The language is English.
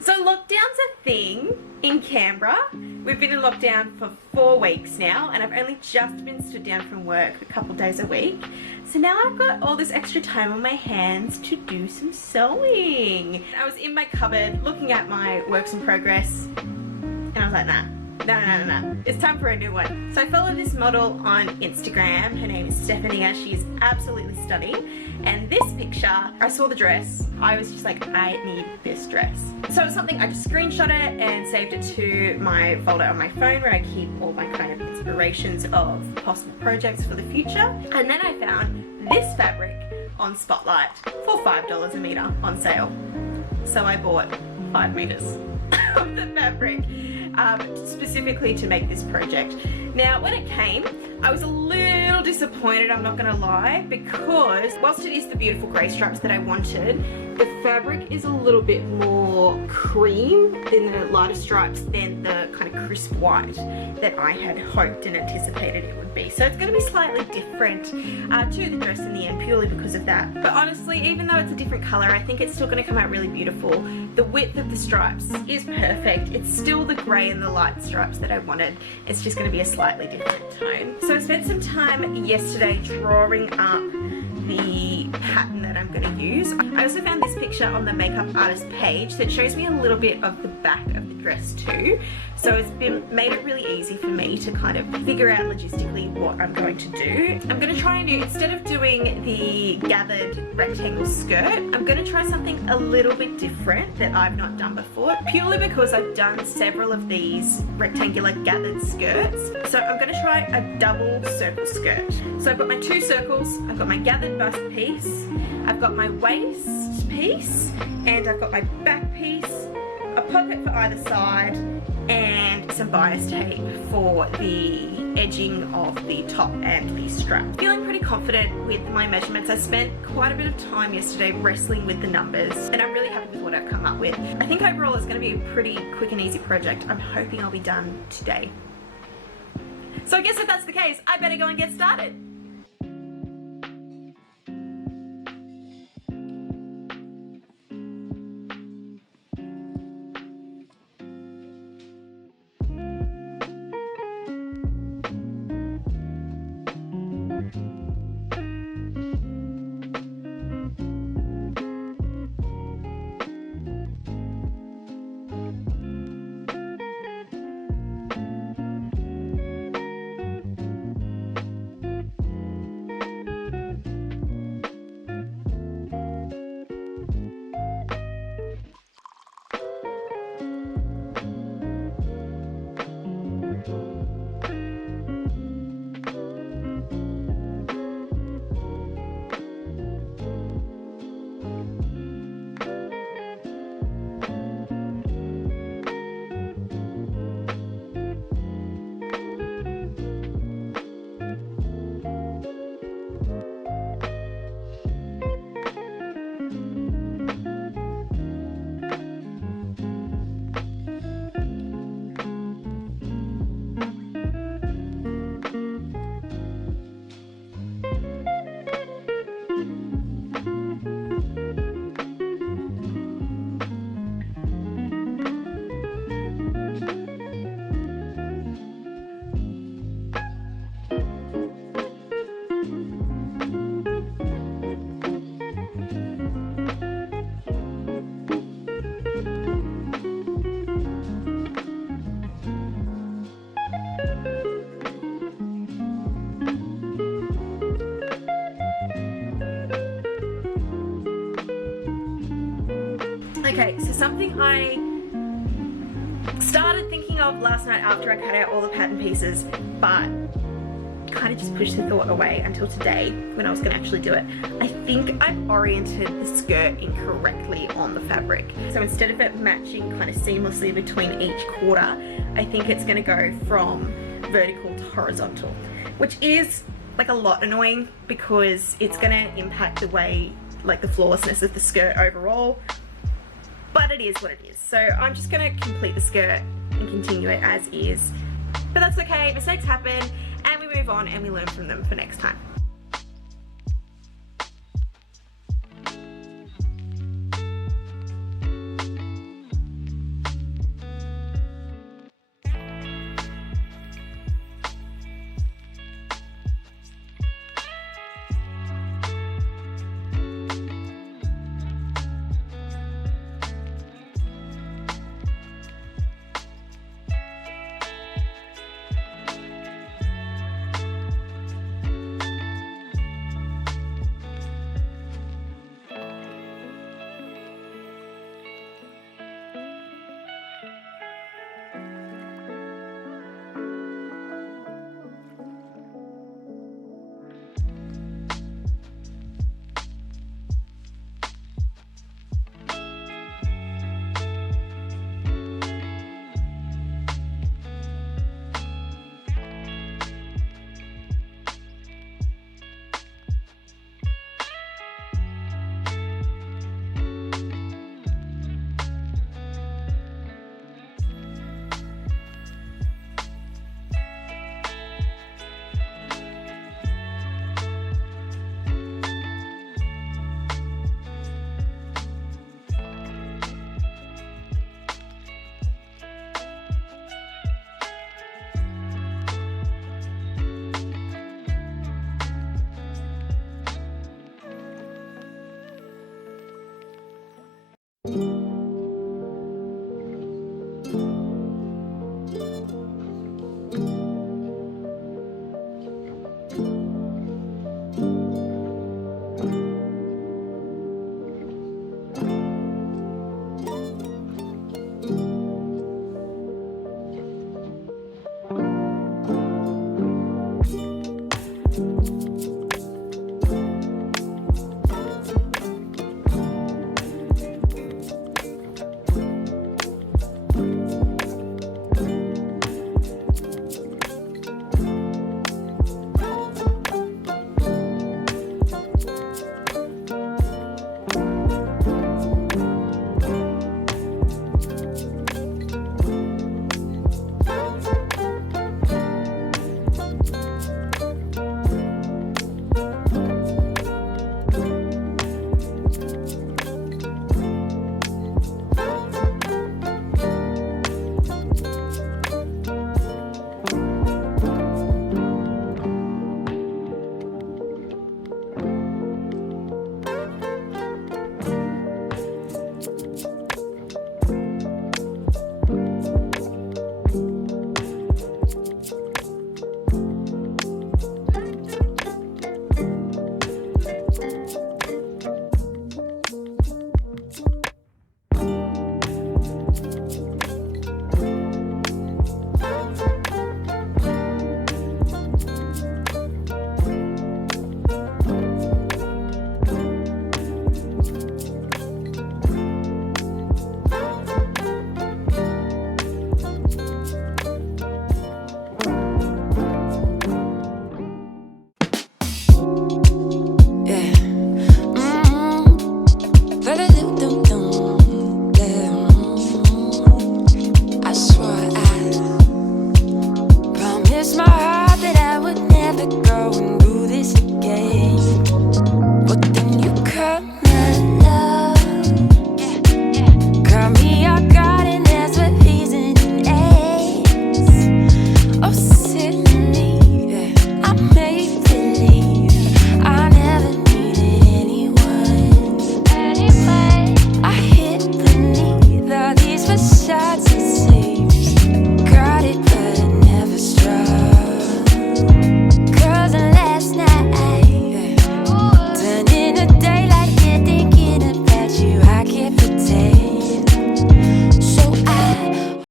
So lockdown's a thing in Canberra. We've been in lockdown for 4 weeks now, and I've only just been stood down from work a couple days a week. So now I've got all this extra time on my hands to do some sewing. I was in my cupboard looking at my works in progress, and I was like, nah. No. It's time for a new one. So I follow this model on Instagram. Her name is Stephanie. She's absolutely stunning. And this picture, I saw the dress. I was just like, I need this dress. So it's something, I just screenshot it and saved it to my folder on my phone where I keep all my kind of inspirations of possible projects for the future. And then I found this fabric on Spotlight for $5 a meter on sale. So I bought 5 meters of the fabric. Specifically to make this project. Now when it came, I was a little disappointed, I'm not gonna lie, because whilst it is the beautiful grey stripes that I wanted, the fabric is a little bit more cream in the lighter stripes than the kind of crisp white that I had hoped and anticipated it would be. So it's going to be slightly different to the dress in the end, purely because of that. But honestly, even though it's a different colour, I think it's still going to come out really beautiful. The width of the stripes is perfect. It's still the grey and the light stripes that I wanted. It's just going to be a slightly different tone. So I spent some time yesterday drawing up the pattern that I'm going to use. I also found this picture on the makeup artist page that shows me a little bit of the back of the dress too. So it's made it really easy for me to kind of figure out logistically what I'm going to do. I'm going to try and do, instead of doing the gathered rectangle skirt, I'm going to try something a little bit different that I've not done before, purely because I've done several of these rectangular gathered skirts. So I'm going to try a double circle skirt. So I've got my 2 circles, I've got my gathered bust piece, I've got my waist piece, and I've got my back piece, a pocket for either side, and some bias tape for the edging of the top and the strap. Feeling pretty confident with my measurements. I spent quite a bit of time yesterday wrestling with the numbers, and I'm really happy with what I've come up with. I think overall it's going to be a pretty quick and easy project. I'm hoping I'll be done today. So I guess if that's the case, I better go and get started. Okay, so something I started thinking of last night after I cut out all the pattern pieces, but kind of just pushed the thought away until today when I was going to actually do it. I think I've oriented the skirt incorrectly on the fabric. So instead of it matching kind of seamlessly between each quarter, I think it's going to go from vertical to horizontal, which is like a lot annoying because it's going to impact the way, like the flawlessness of the skirt overall. But it is what it is. So I'm just going to complete the skirt and continue it as is. But that's okay, mistakes happen, and we move on and we learn from them for next time. you.